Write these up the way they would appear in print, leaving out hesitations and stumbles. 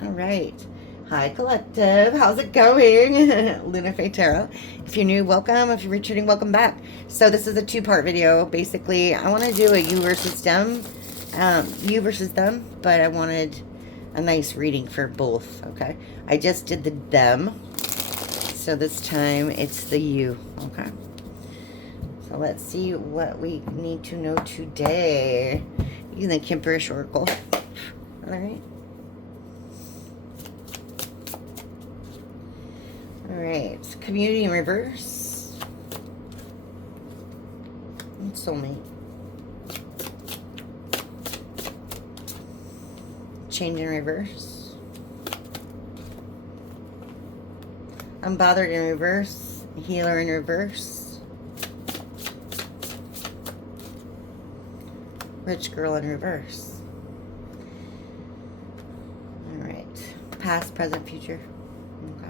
All right. Hi, Collective. How's it going? LunaFae Tarot. If you're new, welcome. If you're returning, welcome back. So this is a two-part video. Basically, I want to do a you versus them. You versus them, but I wanted a nice reading for both, okay? I just did the them. So this time, it's the you, okay? So let's see what we need to know today. Using the Kimperish Oracle. All right. All right. Community in reverse. And soulmate. Change in reverse. Unbothered in reverse. Healer in reverse. Rich girl in reverse. All right. Past, present, future. Okay.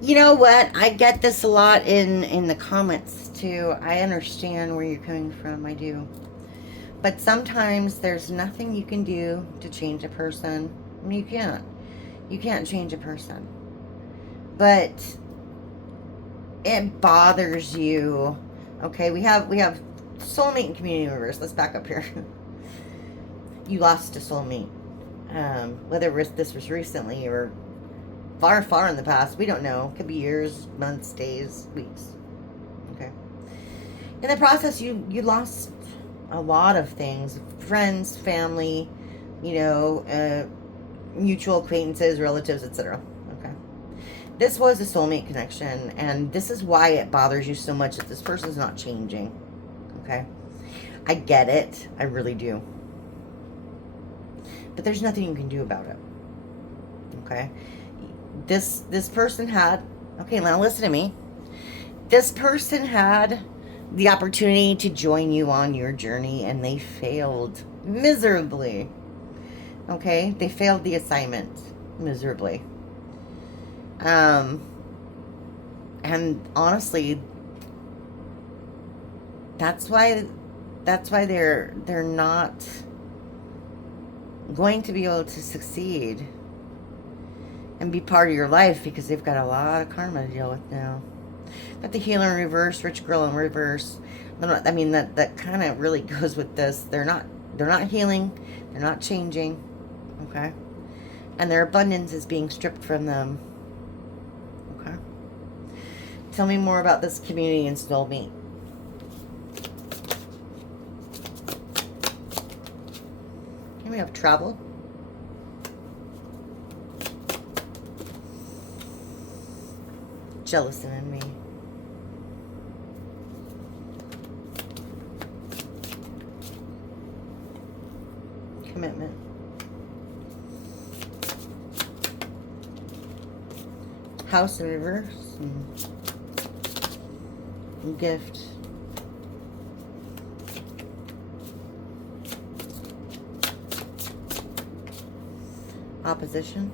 You know what? I get this a lot in the comments too. I understand where you're coming from. I do. But sometimes there's nothing you can do to change a person. I mean, you can't. You can't change a person. But it bothers you. Okay, we have soulmate and community in reverse. Let's back up here. You lost a soulmate. Whether this was recently or far in the past, we don't know. Could be years, months, days, weeks. Okay. In the process, you lost a lot of things: friends, family, mutual acquaintances, relatives, etc. Okay. This was a soulmate connection, and this is why it bothers you so much that this person's not changing. Okay. I get it. I really do. But there's nothing you can do about it. Okay. This person had, okay, now listen to me. This person had the opportunity to join you on your journey, and they failed miserably. Okay? They failed the assignment miserably. And honestly, that's why they're not going to be able to succeed and be part of your life, because they've got a lot of karma to deal with now. Got the healer in reverse, rich girl in reverse. I mean, that kind of really goes with this. They're not healing. They're not changing. Okay? And their abundance is being stripped from them. Okay? Tell me more about this community and soulmate. Here we have travel. Jealous and envy. Commitment. House in reverse. And gift. Opposition.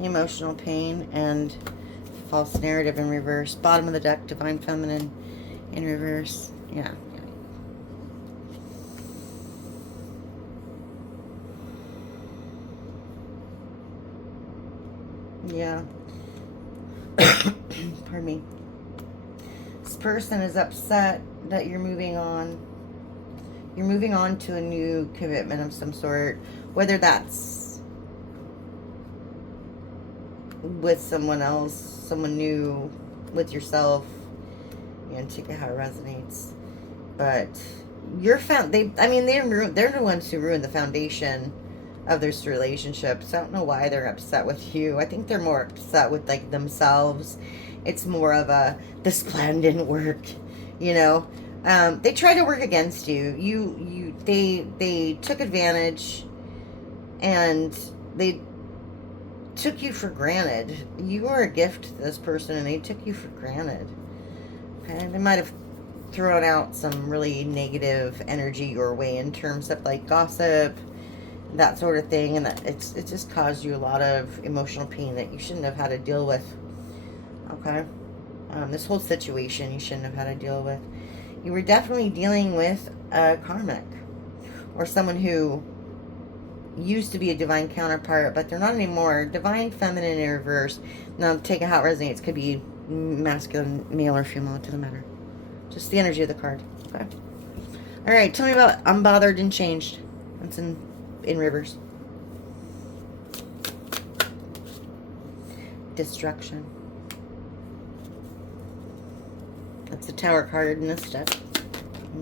Emotional pain and false narrative in reverse. Bottom of the deck, divine feminine in reverse. Yeah. Yeah. Pardon me. This person is upset that you're moving on. You're moving on to a new commitment of some sort, whether that's with someone else, someone new, with yourself. Take it how it resonates. But they're the ones who ruined the foundation of this relationship. So I don't know why they're upset with you. I think they're more upset with like themselves. It's more of this plan didn't work, they tried to work against you. They took advantage, and they took you for granted. You were a gift to this person, and they took you for granted. Okay? They might have thrown out some really negative energy your way in terms of like gossip, that sort of thing, and it just caused you a lot of emotional pain that you shouldn't have had to deal with. Okay? This whole situation you shouldn't have had to deal with. You were definitely dealing with a karmic. Or someone who used to be a divine counterpart, but they're not anymore. Divine feminine in reverse. Now, take it how it resonates. Could be masculine, male, or female. It doesn't matter. Just the energy of the card. Okay. All right. Tell me about unbothered and changed. It's in reverse. Destruction. That's the Tower card in this deck.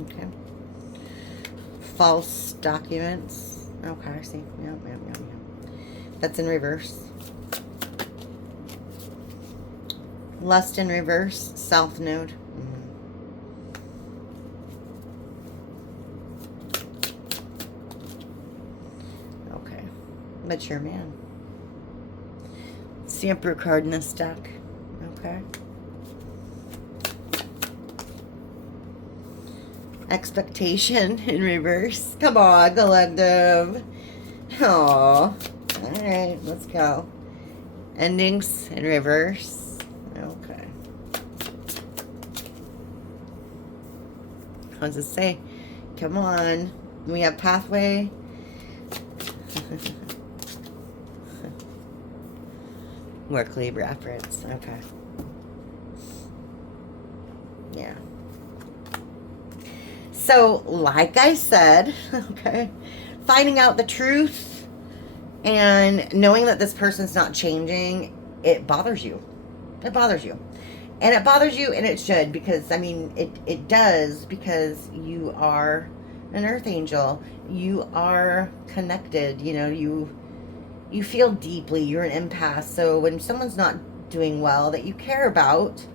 Okay. False documents. Okay, I see. Yep. That's in reverse. Lust in reverse. South node. Okay. Mature man. It's the Emperor card in this deck. Okay. Expectation in reverse. Come on, collective. Aww. Alright, let's go. Endings in reverse. Okay. What does it say? Come on. We have pathway. More Cleve reference. Okay. Yeah. So, like I said, okay, finding out the truth and knowing that this person's not changing, it bothers you. It bothers you. And it bothers you, and it should, because, I mean, it does, because you are an earth angel. You are connected, you know, you feel deeply, you're an empath. So when someone's not doing well that you care about,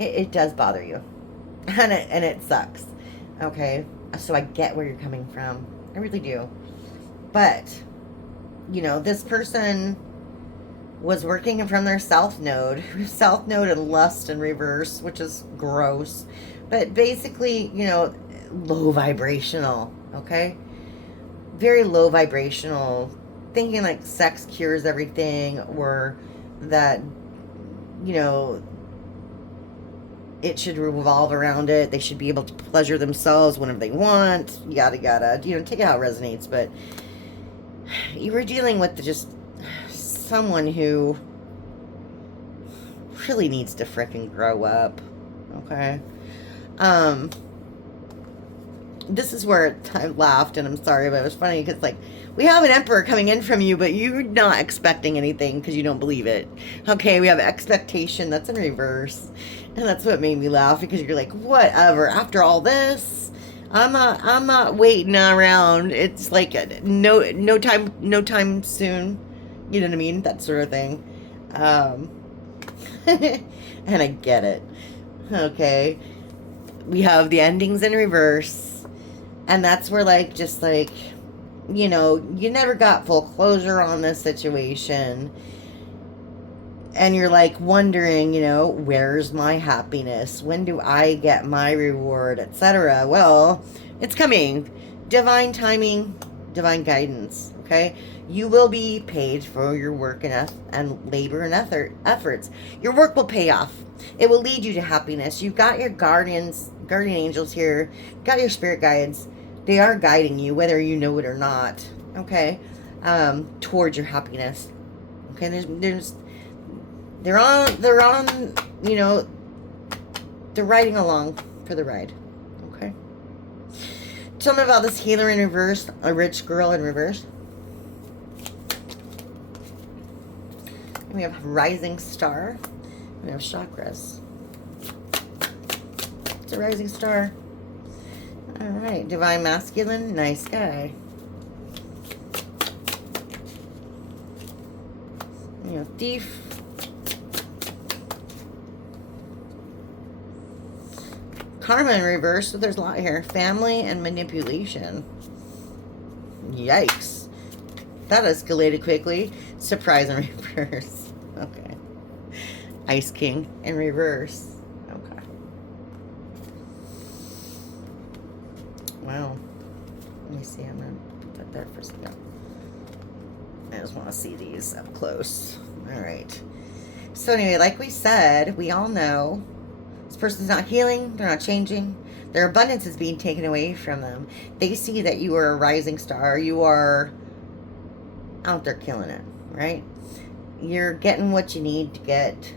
it does bother you. And it sucks. Okay, so I get where you're coming from. I really do. But, you know, this person was working from their south node. South node and lust in reverse, which is gross. But basically, you know, low vibrational, okay? Very low vibrational. Thinking like sex cures everything, or that, you know, it should revolve around it. They should be able to pleasure themselves whenever they want. Yada, yada. You know, take it how it resonates. But you were dealing with just someone who really needs to frickin' grow up. Okay? This is where I laughed, and I'm sorry, but it was funny because, like, we have an emperor coming in from you, but you're not expecting anything because you don't believe it. Okay, we have expectation. That's in reverse. And that's what made me laugh, because you're like, whatever. After all this, I'm not waiting around. It's like no time soon. You know what I mean? That sort of thing. And I get it. Okay. We have the endings in reverse. And that's where, like, just like, you know, you never got full closure on this situation. And you're like wondering, you know, where's my happiness? When do I get my reward, etc.? Well, it's coming. Divine timing, divine guidance, okay? You will be paid for your work and labor and efforts. Your work will pay off. It will lead you to happiness. You've got your guardian angels here. You've got your spirit guides. They are guiding you, whether you know it or not, okay? Towards your happiness. Okay, they're on, you know, they're riding along for the ride. Okay. Tell me about this healer in reverse, a rich girl in reverse. And we have rising star. We have chakras. It's a rising star. All right, divine masculine, nice guy. You know, thief. Karma in reverse, so there's a lot here. Family and manipulation. Yikes. That escalated quickly. Surprise in reverse. Okay. Ice King in reverse. Okay. Wow. Let me see. I'm going to put that there for a second. I just want to see these up close. All right. So anyway, like we said, we all know, person's not healing. They're not changing. Their abundance is being taken away from them. They see that you are a rising star. You are out there killing it, right? You're getting what you need to get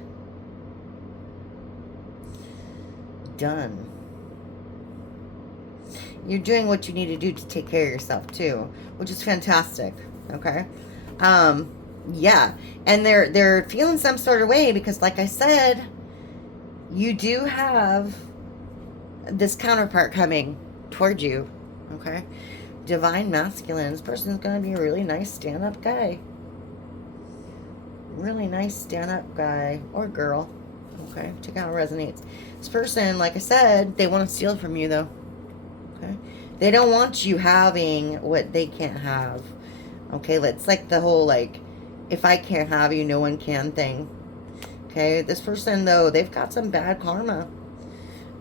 done. You're doing what you need to do to take care of yourself too, which is fantastic. Okay. Yeah. And they're feeling some sort of way because, like I said, you do have this counterpart coming toward you. Okay. Divine masculine. This person's going to be a really nice stand-up guy. Really nice stand-up guy or girl. Okay. Check out how it resonates. This person, like I said, they want to steal from you though. Okay. They don't want you having what they can't have. Okay. It's like the whole, like, if I can't have you, no one can thing. Okay. This person though, they've got some bad karma.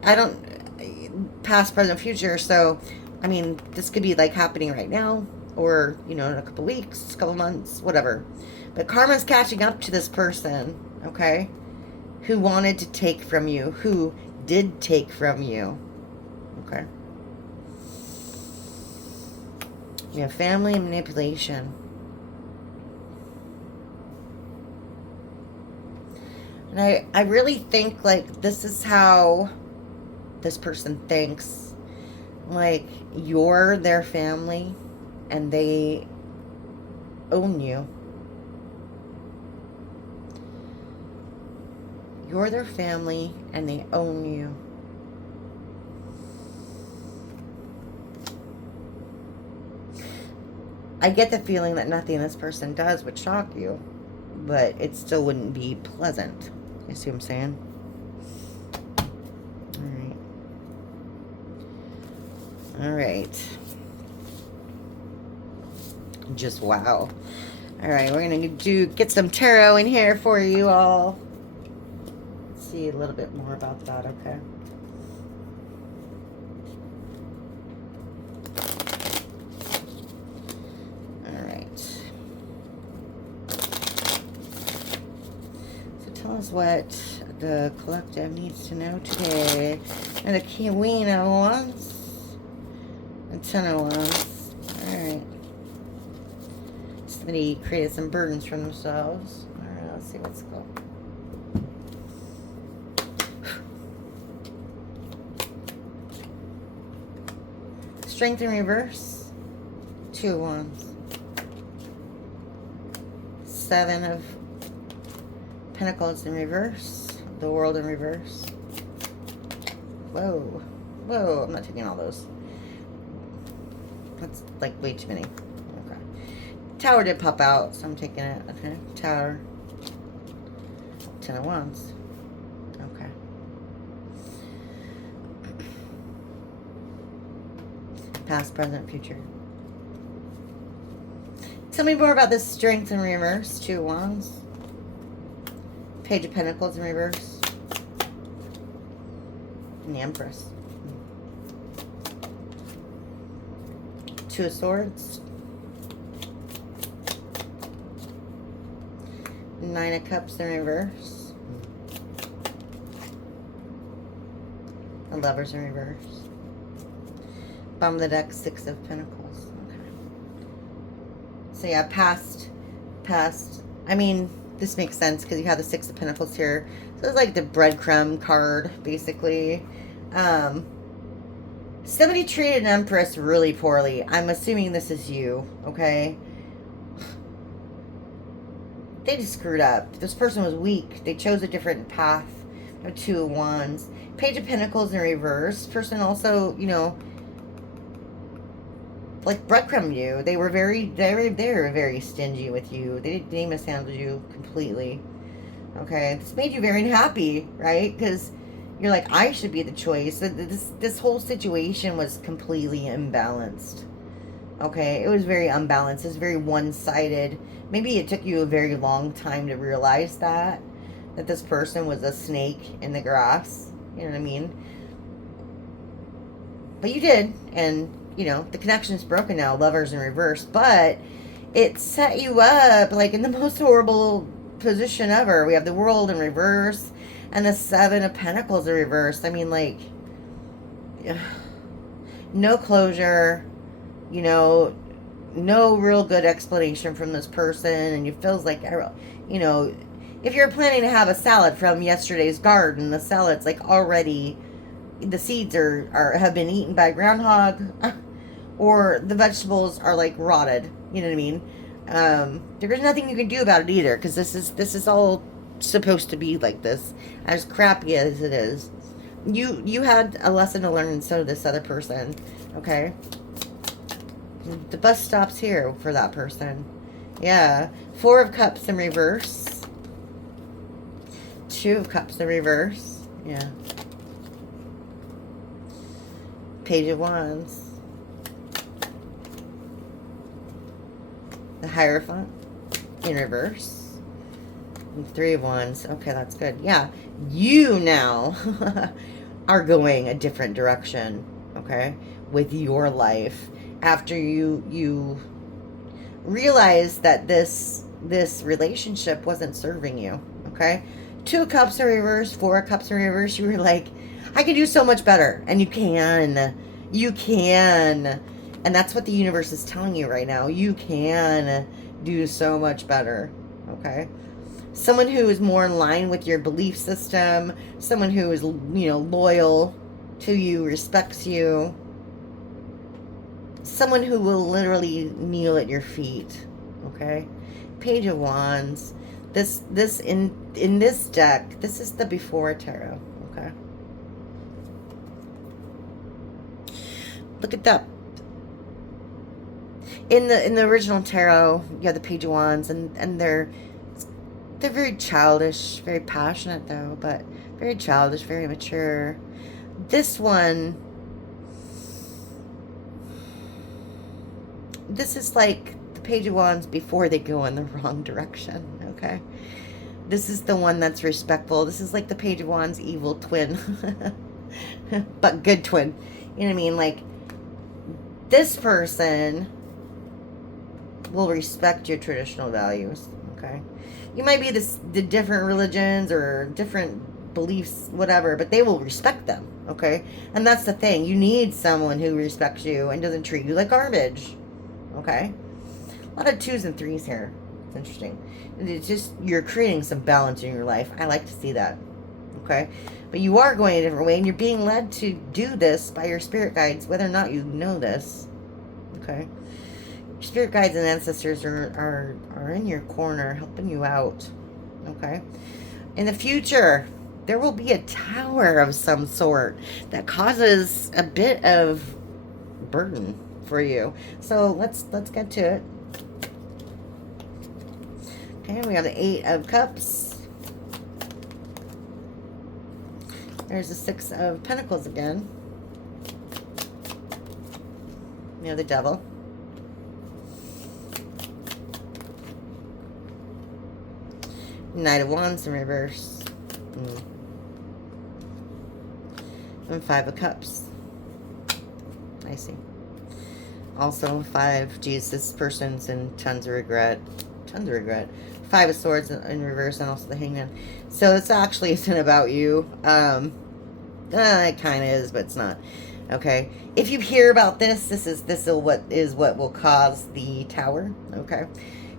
I don't, past, present, future. So, I mean, this could be like happening right now or, you know, in a couple weeks, couple months, whatever. But karma's catching up to this person, okay, who wanted to take from you, who did take from you, okay? We have family and manipulation. And I really think, like, this is how this person thinks. Like, you're their family and they own you. You're their family and they own you. I get the feeling that nothing this person does would shock you, but it still wouldn't be pleasant. You see what I'm saying? All right. Just wow. All right, we're gonna get some tarot in here for you all. Let's see a little bit more about that, okay? All right. So tell us what the collective needs to know today. And the Queen of Wands. And 10 of Wands. Alright. Somebody created some burdens for themselves. Alright, let's see what's called. Strength in reverse. 2 of Wands. 7 of Pentacles in reverse. The World in reverse. Whoa. Whoa, I'm not taking all those. That's like way too many. Okay. Tower did pop out, so I'm taking it. Okay. Tower. 10 of Wands. Okay. Past, present, future. Tell me more about this strength in reverse. 2 of Wands. Page of Pentacles in reverse. And the Empress. 2 of Swords. 9 of Cups in reverse. The Lovers in reverse. Bottom of the deck, 6 of Pentacles. Okay. So yeah, past. I mean, this makes sense because you have the 6 of Pentacles here. So it's like the breadcrumb card, basically. Somebody treated an Empress really poorly. I'm assuming this is you, okay? They just screwed up. This person was weak. They chose a different path. 2 of Wands. Page of Pentacles in reverse. Person also, you know, like breadcrumb you. They were very stingy with you. They mishandled you completely. Okay, this made you very unhappy, right? Because you're like, I should be the choice. This whole situation was completely imbalanced. Okay, it was very unbalanced. It was very one-sided. Maybe it took you a very long time to realize that this person was a snake in the grass. You know what I mean? But you did, and you know the connection's broken now. Lovers in reverse, but it set you up like in the most horrible position ever. We have the World in reverse. And the Seven of Pentacles are reversed. I mean, like, no closure, you know, no real good explanation from this person. And it feels like, you know, if you're planning to have a salad from yesterday's garden, the salad's like already, the seeds have been eaten by groundhog, or the vegetables are like rotted. You know what I mean? There's nothing you can do about it either, because this is all supposed to be like this, as crappy as it is. You had a lesson to learn, and so did this other person. Okay, the bus stops here for that person. Yeah, Four of Cups in reverse, Two of Cups in reverse. Yeah, Page of Wands, the Hierophant in reverse, and Three of Wands. Okay, that's good. Yeah, you now are going a different direction, okay, with your life, after you realize that this relationship wasn't serving you. Okay, Two of Cups in reverse, Four of Cups in reverse. You were like, I can do so much better. And you can, and that's what the universe is telling you right now. You can do so much better. Okay, someone who is more in line with your belief system, someone who is, you know, loyal to you, respects you, someone who will literally kneel at your feet. Okay, Page of Wands. This in this deck, this is the Before Tarot. Okay, look at that. In the original tarot, you have the Page of Wands, and they're very childish, very passionate though, but very childish, very mature. This one, this is like the Page of Wands before they go in the wrong direction. Okay, this is the one that's respectful. This is like the Page of Wands evil twin, but good twin. You know what I mean? Like, this person will respect your traditional values. Okay, you might be the different religions or different beliefs, whatever, but they will respect them. Okay, and that's the thing. You need someone who respects you and doesn't treat you like garbage. Okay, a lot of 2s and 3s here. It's interesting. It's just, you're creating some balance in your life. I like to see that. Okay, but you are going a different way, and you're being led to do this by your spirit guides, whether or not you know this. Okay, your spirit guides and ancestors are in your corner, helping you out. Okay, in the future, there will be a tower of some sort that causes a bit of burden for you. So let's get to it. Okay, we have the Eight of Cups. There's the Six of Pentacles again. You have the Devil. Knight of Wands in reverse. And Five of Cups. I see. Also, 5. Geez, this person's in tons of regret. Tons of regret. 5 of Swords in reverse, and also the Hangman. So this actually isn't about you. It kind of is, but it's not. Okay. If you hear about this, this is what will cause the Tower. Okay.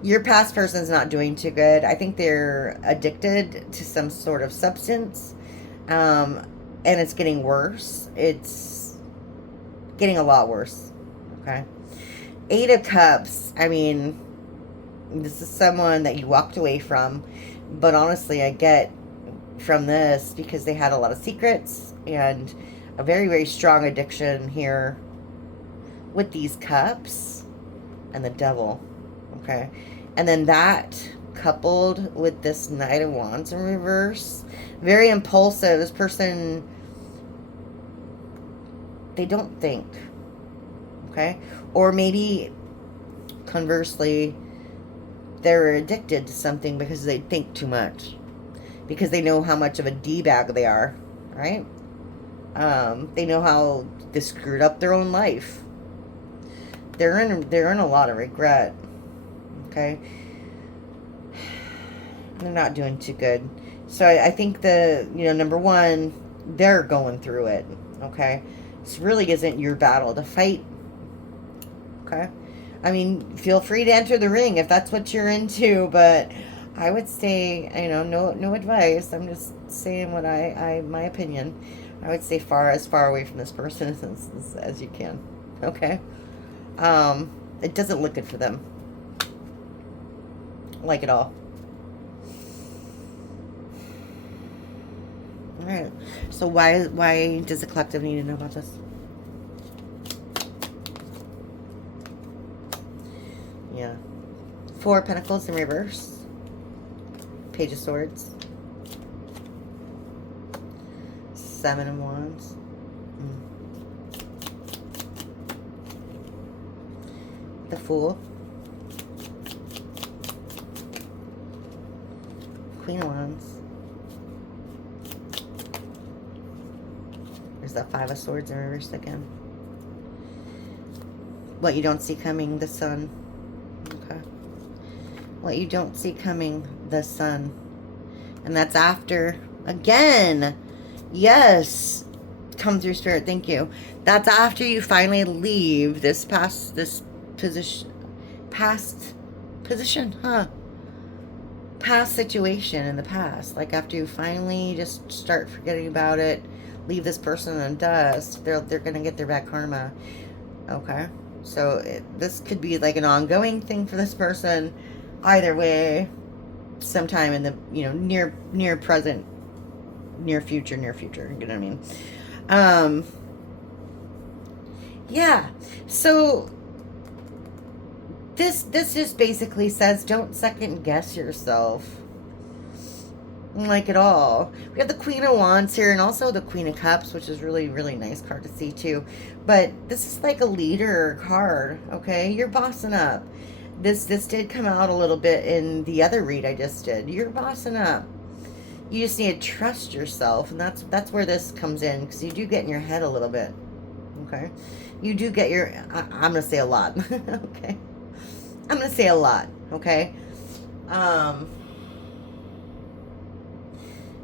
Your past person's not doing too good. I think they're addicted to some sort of substance, and it's getting worse. It's getting a lot worse. Okay. Eight of Cups. I mean, this is someone that you walked away from, but honestly, I get from this because they had a lot of secrets and a very, very strong addiction here with these cups and the Devil. Okay. And then that coupled with this Knight of Wands in reverse, very impulsive. This person, they don't think. Okay. Or maybe conversely, they're addicted to something because they think too much, because they know how much of a D-bag they are, right? They know how they screwed up their own life. They're in a lot of regret. Okay, they're not doing too good. So I think the, number one, they're going through it. Okay. This really isn't your battle to fight. Okay. I mean, feel free to enter the ring if that's what you're into, but I would say, no advice. I'm just saying what my opinion. I would say as far away from this person as you can. Okay. It doesn't look good for them. Like at all. All right. So why does the collective need to know about this? Yeah. 4 of Pentacles in reverse. Page of Swords. 7 of Wands. The Fool. Queen of Wands. There's that 5 of Swords in reverse again. What you don't see coming, the Sun. Okay. What you don't see coming, the Sun. And that's after, again, yes, come through Spirit, thank you. That's after you finally leave this past situation in the past. Like after you finally just start forgetting about it, leave this person in dust, they're gonna get their back karma. Okay, so this could be like an ongoing thing for this person. Either way, sometime in the near present, near future. You know what I mean? Yeah. So this just basically says don't second guess yourself. Like at all. We have the Queen of Wands here and also the Queen of Cups, which is really, really nice card to see too. But this is like a leader card, okay? You're bossing up. This did come out a little bit in the other read I just did. You're bossing up. You just need to trust yourself, and that's where this comes in, because you do get in your head a little bit, okay? You do get I'm going to say a lot, okay? I'm going to say a lot, okay?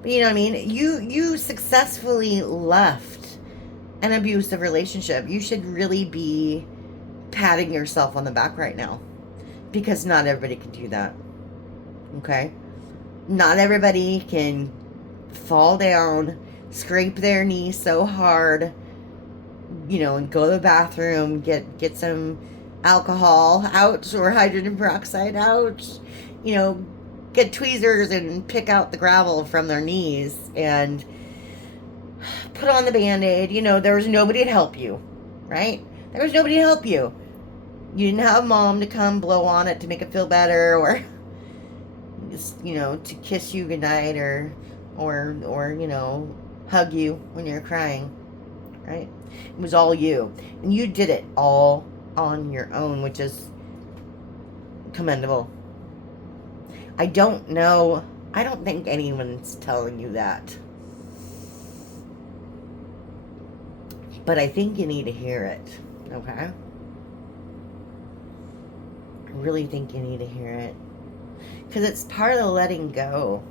But you know what I mean? You successfully left an abusive relationship. You should really be patting yourself on the back right now, because not everybody can do that, okay? Not everybody can fall down, scrape their knee so hard, and go to the bathroom, get some alcohol out or hydrogen peroxide out, get tweezers and pick out the gravel from their knees and put on the Band-Aid. There was nobody to help you, right? There was nobody to help you. You didn't have mom to come blow on it to make it feel better, or just, to kiss you goodnight, or hug you when you're crying, right? It was all you. And you did it all on your own, which is commendable. I don't think anyone's telling you that. But I think you need to hear it, okay? I really think you need to hear it. Because it's part of letting go,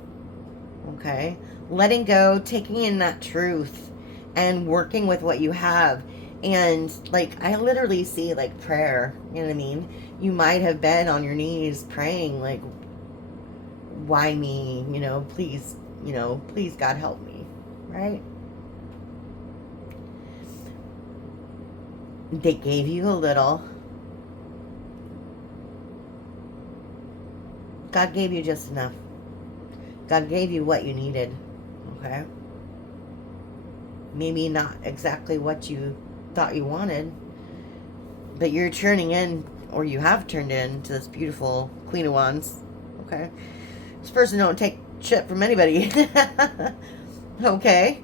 okay? Letting go, taking in that truth, and working with what you have. And, I literally see, prayer, you know what I mean? You might have been on your knees praying, why me? Please, please God help me, right? They gave you a little. God gave you just enough. God gave you what you needed, okay? Maybe not exactly what you thought you wanted, but you're turning in, or you have turned in, to this beautiful Queen of Wands, okay? This person don't take shit from anybody, okay?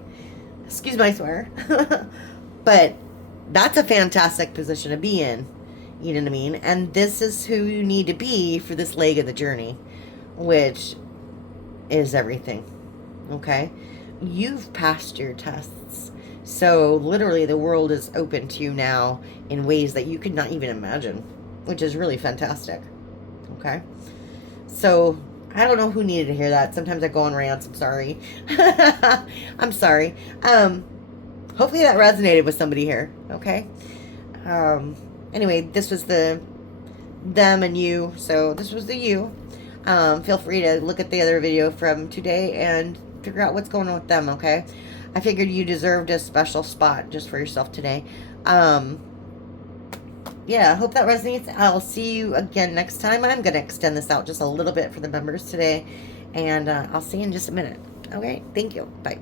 Excuse my swear. But that's a fantastic position to be in. You know what I mean? And this is who you need to be for this leg of the journey, which is everything. Okay? You've passed your tests. So literally the world is open to you now in ways that you could not even imagine, which is really fantastic. Okay? So I don't know who needed to hear that. Sometimes I go on rants. I'm sorry. I'm sorry. Hopefully that resonated with somebody here. Okay. Anyway, this was the them and you. So this was the you. Feel free to look at the other video from today and figure out what's going on with them. Okay. I figured you deserved a special spot just for yourself today. Yeah, I hope that resonates. I'll see you again next time. I'm going to extend this out just a little bit for the members today. And I'll see you in just a minute. Okay, thank you. Bye.